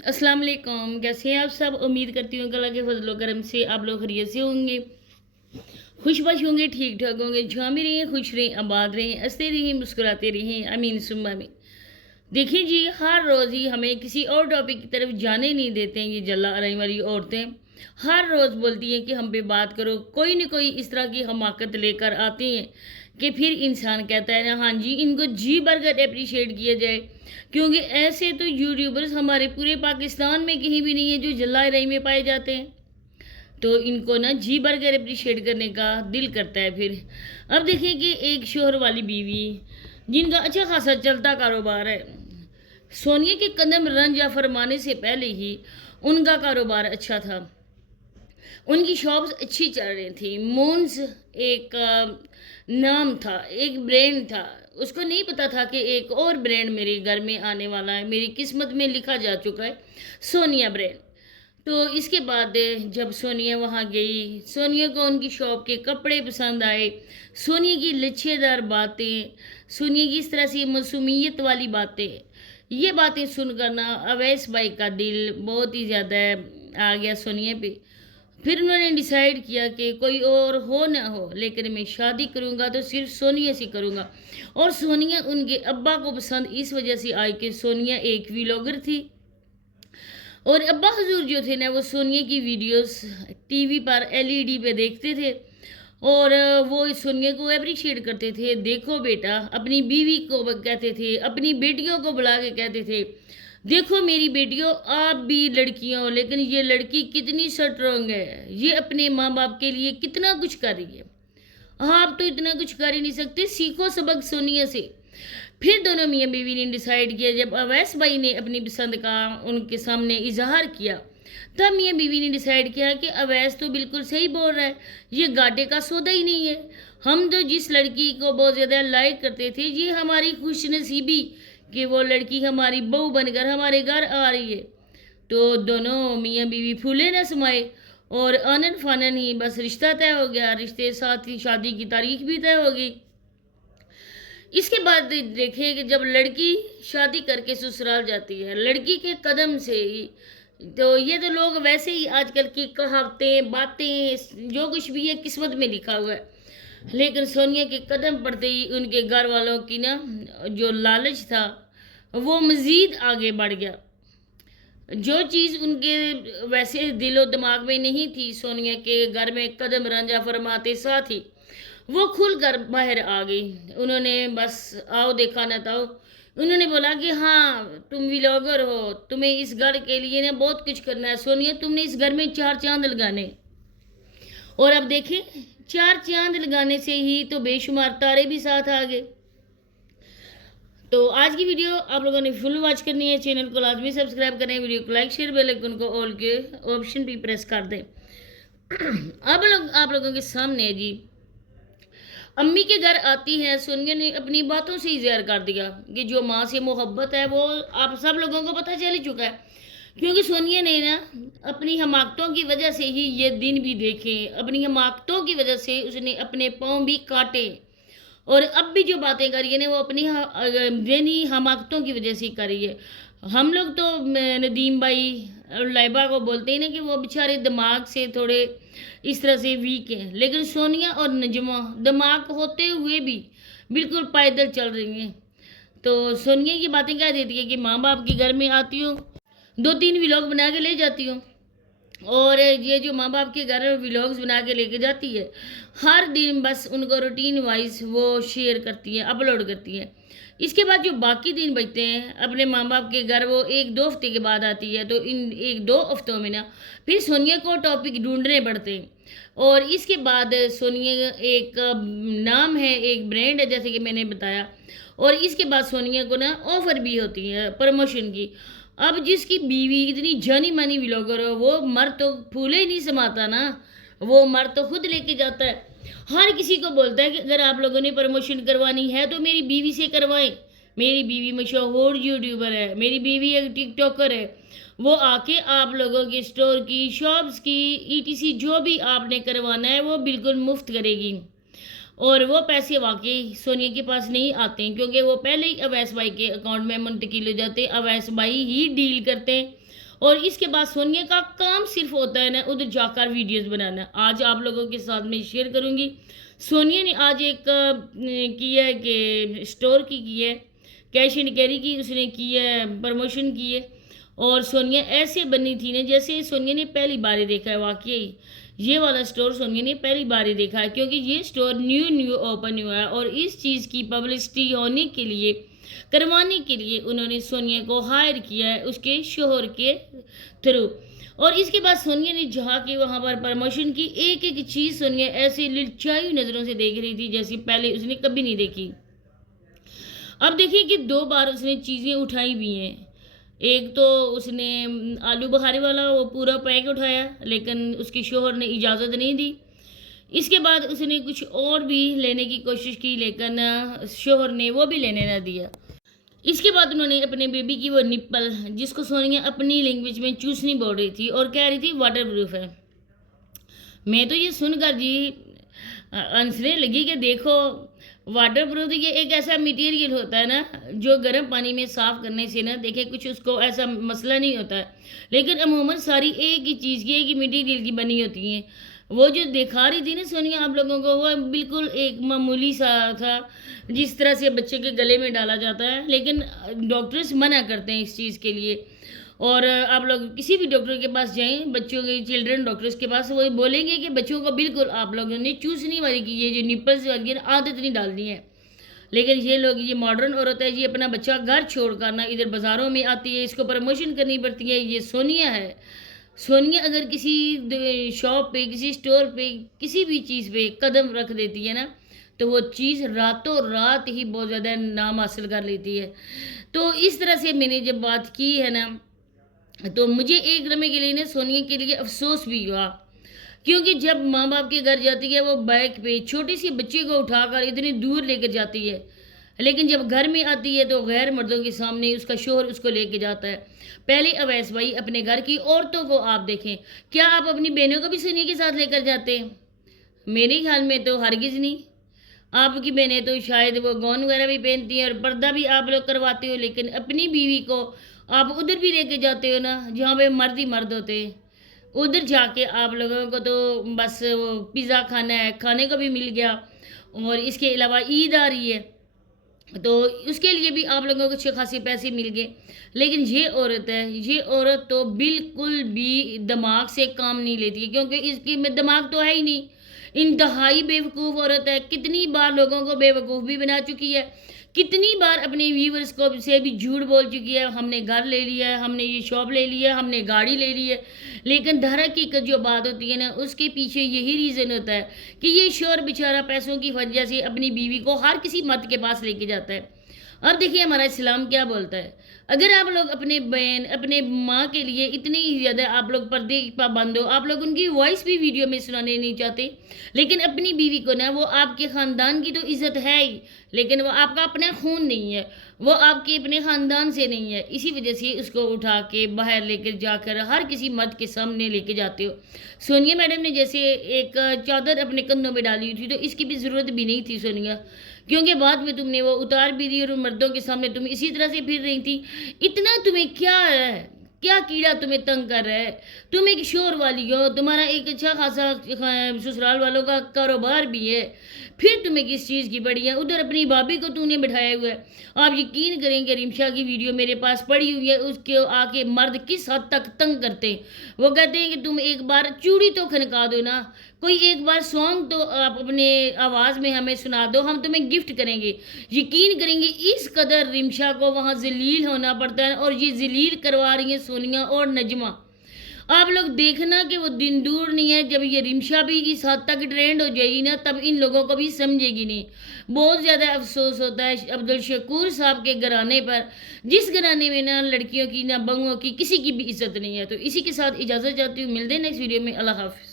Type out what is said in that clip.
अस्सलाम वालेकुम। कैसे हैं आप सब? उम्मीद करती हूँ कि अल्लाह के फजल व करम से आप लोग खैरियत से होंगे, खुशबाश होंगे, ठीक ठाक होंगे। जहाँ भी रहें खुश रहें, आबाद रहें, हंसते रहें, मुस्कुराते रहें। आमीन सुम्मा आमीन। देखिए जी, हर रोज़ ही हमें किसी और टॉपिक की तरफ जाने नहीं देते हैं ये जल्ला आराई वाली औरतें। हर रोज़ बोलती हैं कि हम पे बात करो, कोई न कोई इस तरह की हमाकत लेकर आते हैं कि फिर इंसान कहता है ना, हाँ जी, इनको जी भरकर अप्रिशिएट किया जाए, क्योंकि ऐसे तो यूट्यूबर्स हमारे पूरे पाकिस्तान में कहीं भी नहीं है जो जल्ला आराई में पाए जाते हैं। तो इनको ना जी भरकर अप्रिशिएट करने का दिल करता है। फिर अब देखिए कि एक शोहर वाली बीवी जिनका अच्छा खासा चलता कारोबार है, सोनिया के कदम रंजा फरमाने से पहले ही उनका कारोबार अच्छा था, उनकी शॉप्स अच्छी चल रही थी। मून्स एक नाम था, एक ब्रांड था। उसको नहीं पता था कि एक और ब्रांड मेरे घर में आने वाला है, मेरी किस्मत में लिखा जा चुका है, सोनिया ब्रांड। तो इसके बाद जब सोनिया वहाँ गई, सोनिया को उनकी शॉप के कपड़े पसंद आए, सोनिया की लच्छेदार बातें, सोनिया की इस तरह से मासूमियत वाली बातें, ये बातें सुनकर ना अवैस भाई का दिल बहुत ही ज़्यादा आ गया सोनिया पे। फिर उन्होंने डिसाइड किया कि कोई और हो ना हो, लेकिन मैं शादी करूँगा तो सिर्फ सोनिया से करूँगा। और सोनिया उनके अब्बा को पसंद इस वजह से आई कि सोनिया एक व्लॉगर थी, और अब्बा हजूर जो थे ना वो सोनिया की वीडियोस टीवी पर एलईडी पे देखते थे, और वो सोनिया को अप्रिशिएट करते थे। देखो बेटा, अपनी बीवी को कहते थे, अपनी बेटियों को बुला के कहते थे, देखो मेरी बेटियों, आप भी लड़कियां हो, लेकिन ये लड़की कितनी स्ट्रांग है, ये अपने माँ बाप के लिए कितना कुछ कर रही है, आप तो इतना कुछ कर ही नहीं सकते, सीखो सबक सोनिया से। फिर दोनों मियाँ बीवी ने डिसाइड किया, जब अवैस भाई ने अपनी पसंद का उनके सामने इजहार किया, तब मियाँ बीवी ने डिसाइड किया कि अवैस तो बिल्कुल सही बोल रहा है, ये घाटे का सौदा ही नहीं है। हम तो जिस लड़की को बहुत ज़्यादा लाइक करते थे, ये हमारी खुशनसीबी कि वो लड़की हमारी बहू बनकर हमारे घर आ रही है। तो दोनों मियाँ बीवी फूले न समाए, और आनन फानन ही बस रिश्ता तय हो गया। रिश्ते साथ ही शादी की तारीख भी तय हो गई। इसके बाद देखें कि जब लड़की शादी करके ससुराल जाती है, लड़की के कदम से ही, तो ये तो लोग वैसे ही आजकल की कहावतें बातें जो कुछ भी है किस्मत में लिखा हुआ है, लेकिन सोनिया के कदम पड़ते ही उनके घर वालों की ना जो लालच था वो मज़ीद आगे बढ़ गया। जो चीज़ उनके वैसे दिलो दिमाग में नहीं थी, सोनिया के घर में कदम रंजा फरमाते साथ ही वो खुल कर बाहर आ गई। उन्होंने बस आओ देखा न ताओ, उन्होंने बोला कि हाँ तुम व्लॉगर हो, तुम्हें इस घर के लिए ना बहुत कुछ करना है सोनिया, तुमने इस घर में 4 चांद लगाने। और अब देखें, 4 चांद लगाने से ही तो बेशुमार तारे भी साथ आ गए। तो आज की वीडियो आप लोगों ने फुल वॉच करनी है, चैनल को लाजमी सब्सक्राइब करें, वीडियो को लाइक शेयर बेल आइकन को ऑल के ऑप्शन भी प्रेस कर दें। अब आप लोगों के सामने है जी, अम्मी के घर आती है सोनिया ने अपनी बातों से इजहार कर दिया कि जो माँ से मोहब्बत है वो आप सब लोगों को पता चल ही चुका है, क्योंकि सोनिया ने ना अपनी हमाकतों की वजह से ही ये दिन भी देखे, अपनी हमाकतों की वजह से उसने अपने पाँव भी काटे, और अब भी जो बातें कर रही है ना वो अपनी जहनी हमाकतों की वजह से कर रही है। हम लोग तो नदीम भाई और लाइबा को बोलते हैं ना कि वो बेचारे दिमाग से थोड़े इस तरह से वीक हैं, लेकिन सोनिया और नजमा दिमाग होते हुए भी बिल्कुल पैदल चल रही हैं। तो सोनिया की बातें कह देती है कि माँ बाप के घर में आती हो, 2-3 व्लॉग बना के ले जाती हूँ, और ये जो माँ बाप के घर व्लॉग्स बना के लेके जाती है, हर दिन बस उनको रूटीन वाइज वो शेयर करती है, अपलोड करती है। इसके बाद जो बाकी दिन बचते हैं अपने माँ बाप के घर, वो 1-2 हफ्ते के बाद आती है। तो इन 1-2 हफ्तों में ना फिर सोनिया को टॉपिक ढूंढने पड़ते हैं, और इसके बाद सोनिया एक नाम है, एक ब्रांड है जैसे कि मैंने बताया, और इसके बाद सोनिया को ना ऑफ़र भी होती है प्रमोशन की। अब जिसकी बीवी इतनी जानी मानी व्लॉगर हो, वो मर्द तो फूले ही नहीं समाता ना, वो मर्द तो खुद लेके जाता है। हर किसी को बोलता है कि अगर आप लोगों ने प्रमोशन करवानी है तो मेरी बीवी से करवाएं, मेरी बीवी मशहूर यूट्यूबर है, मेरी बीवी एक टिकटॉकर है, वो आके आप लोगों के स्टोर की, शॉप्स की, ईटीसी जो भी आपने करवाना है वो बिल्कुल मुफ्त करेगी। और वो पैसे वाकई सोनिया के पास नहीं आते हैं, क्योंकि वो पहले ही अवैस भाई के अकाउंट में मुंतकिल हो जाते हैं, अवैस भाई ही डील करते हैं, اور اس کے بعد سونیا کا کام صرف ہوتا ہے نا ادھر جا کر ویڈیوز بنانا. آج آپ لوگوں کے ساتھ میں شیئر کروں گی. سونیا نے آج ایک کیا ہے کہ اسٹور کی ہے, کیش اینڈ کیری کی اس نے کی ہے, پروموشن کی ہے. اور سونیا ایسے بنی تھی نا جیسے سونیا نے پہلی بار ہی دیکھا ہے. واقعی یہ والا سٹور سونیا نے پہلی بار ہی دیکھا ہے, کیونکہ یہ سٹور نیو اوپن ہوا ہے. اور اس چیز کی پبلسٹی ہونے کے لیے, کروانے کے لیے انہوں نے سونیا کو ہائر کیا ہے اس کے شوہر کے تھرو. اور اس کے بعد سونیا نے جہاں کے وہاں پر پروموشن کی, ایک ایک چیز سونیا ایسے للچائی نظروں سے دیکھ رہی تھی جیسی پہلے اس نے کبھی نہیں دیکھی. اب دیکھیں کہ 2 بار اس نے چیزیں اٹھائی بھی ہیں. ایک تو اس نے آلو بخارے والا وہ پورا پیک اٹھایا, لیکن اس کے شوہر نے اجازت نہیں دی. اس کے بعد اس نے کچھ اور بھی لینے کی کوشش کی, لیکن شوہر نے وہ بھی لینے نہ دیا. اس کے بعد انہوں نے اپنے بیبی کی وہ نپل, جس کو سونیا اپنی لینگویج میں چوسنی بول رہی تھی اور کہہ رہی تھی واٹر پروف ہے. میں تو یہ سن کر جی ہنسنے لگی کہ دیکھو واٹر پروف یہ ایک ایسا میٹیریل ہوتا ہے نا جو گرم پانی میں صاف کرنے سے نا دیکھیں کچھ اس کو ایسا مسئلہ نہیں ہوتا ہے, لیکن عموماً ساری ایک ہی چیز کی, ایک ہی میٹیریل کی بنی ہوتی ہیں. وہ جو دکھا رہی تھی نا سونیا آپ لوگوں کو, وہ بالکل ایک معمولی سا تھا جس طرح سے بچے کے گلے میں ڈالا جاتا ہے, لیکن ڈاکٹرز منع کرتے ہیں اس چیز کے لیے. اور آپ لوگ کسی بھی ڈاکٹر کے پاس جائیں, بچوں کے چلڈرن ڈاکٹرز کے پاس, وہ بولیں گے کہ بچوں کو بالکل آپ لوگوں نے چوسنی والی کی یہ جو نپلز والی عادت نہیں ڈالنی ہے. لیکن یہ لوگ, یہ ماڈرن عورت ہے, یہ اپنا بچہ گھر چھوڑ کر نا ادھر بازاروں میں آتی ہے, اس کو پروموشن کرنی پڑتی ہے. یہ سونیا ہے. سونیا اگر کسی شاپ پہ, کسی اسٹور پہ, کسی بھی چیز پہ قدم رکھ دیتی ہے نا تو وہ چیز راتوں رات ہی بہت زیادہ نام حاصل کر لیتی ہے. تو اس طرح سے میں نے جب بات کی ہے نا تو مجھے ایک لمحے کے لیے نا سونیا کے لیے افسوس بھی ہوا, کیونکہ جب ماں باپ کے گھر جاتی ہے وہ بائک پہ چھوٹی سی بچے کو اٹھا کر اتنی دور لے کر جاتی ہے, لیکن جب گھر میں آتی ہے تو غیر مردوں کے سامنے اس کا شوہر اس کو لے کے جاتا ہے. پہلے اویس بھائی اپنے گھر کی عورتوں کو آپ دیکھیں, کیا آپ اپنی بہنوں کو بھی سونیا کے ساتھ لے کر جاتے ہیں؟ میرے خیال میں تو ہرگز نہیں. آپ کی بہنیں تو شاید وہ گون وغیرہ بھی پہنتی ہیں اور پردہ بھی آپ لوگ کرواتے ہو, لیکن اپنی بیوی کو آپ ادھر بھی لے کے جاتے ہو نا جہاں پہ مرد ہی مرد ہوتے ہیں. ادھر جا کے آپ لوگوں کو تو بس وہ پیزا کھانا ہے, کھانے کو بھی مل گیا, اور اس کے علاوہ عید آ رہی ہے تو اس کے لیے بھی آپ لوگوں کو اچھے خاصے پیسے مل گئے. لیکن یہ عورت ہے, یہ عورت تو بالکل بھی دماغ سے کام نہیں لیتی ہے, کیونکہ اس کی میں دماغ تو ہے ہی نہیں. انتہائی بیوقوف عورت ہے, کتنی بار لوگوں کو بیوقوف بھی بنا چکی ہے, کتنی بار اپنے ویورز کو سے بھی جھوٹ بول چکی ہے. ہم نے گھر لے لیا ہے, ہم نے یہ شاپ لے لی ہے, ہم نے گاڑی لے لی ہے, لیکن در حقیقت جو بات ہوتی ہے نا اس کے پیچھے یہی ریزن ہوتا ہے کہ یہ شوہر بیچارہ پیسوں کی وجہ سے اپنی بیوی کو ہر کسی مرد کے پاس لے کے جاتا ہے. اب دیکھیے ہمارا اسلام کیا بولتا ہے, اگر آپ لوگ اپنے بہن اپنے ماں کے لیے اتنی زیادہ آپ لوگ پردے پابند ہو, آپ لوگ ان کی وائس بھی ویڈیو میں سنانے نہیں چاہتے, لیکن اپنی بیوی کو نا, وہ آپ کے خاندان کی تو عزت ہے ہی, لیکن وہ آپ کا اپنا خون نہیں ہے, وہ آپ کے اپنے خاندان سے نہیں ہے. اسی وجہ سے اس کو اٹھا کے باہر لے کر جا کر ہر کسی مرد کے سامنے لے کے جاتے ہو. سونیا میڈم نے جیسے ایک چادر اپنے کندھوں پہ ڈالی تھی تو اس کی بھی ضرورت بھی نہیں تھی سونیا, کیونکہ بعد میں تم نے وہ اتار بھی دی اور مردوں کے سامنے تم اسی طرح سے پھر رہی تھی. اتنا تمہیں کیا ہے, کیا کیڑا تمہیں تنگ کر رہا ہے؟ تم ایک شور والی ہو, تمہارا ایک اچھا خاصا سسرال والوں کا کاروبار بھی ہے, پھر تمہیں کس چیز کی پڑی ہے؟ ادھر اپنی بھابھی کو تو نے بٹھایا ہوا ہے. آپ یقین کریں کہ رمشا کی ویڈیو میرے پاس پڑی ہوئی ہے, اس کے آ کے مرد کس حد تک تنگ کرتے ہیں. وہ کہتے ہیں کہ تم ایک بار چوڑی تو کھنکا دو نا, کوئی ایک بار سانگ تو آپ اپنے آواز میں ہمیں سنا دو, ہم تمہیں گفٹ کریں گے. یقین کریں گے اس قدر رمشا کو وہاں ذلیل ہونا پڑتا ہے, اور یہ ذلیل کروا رہی ہیں سونیا اور نجمہ. آپ لوگ دیکھنا کہ وہ دن دور نہیں ہے جب یہ رمشا بھی اس حد تک ٹرینڈ ہو جائے گی نا, تب ان لوگوں کو بھی سمجھے گی نہیں. بہت زیادہ افسوس ہوتا ہے عبدالشکور صاحب کے گھرانے پر, جس گھرانے میں نہ لڑکیوں کی نہ بہوؤں کی کسی کی بھی عزت نہیں ہے. تو اسی کے ساتھ اجازت چاہتی ہوں, ملتے ہیں نیکسٹ ویڈیو میں. اللہ حافظ.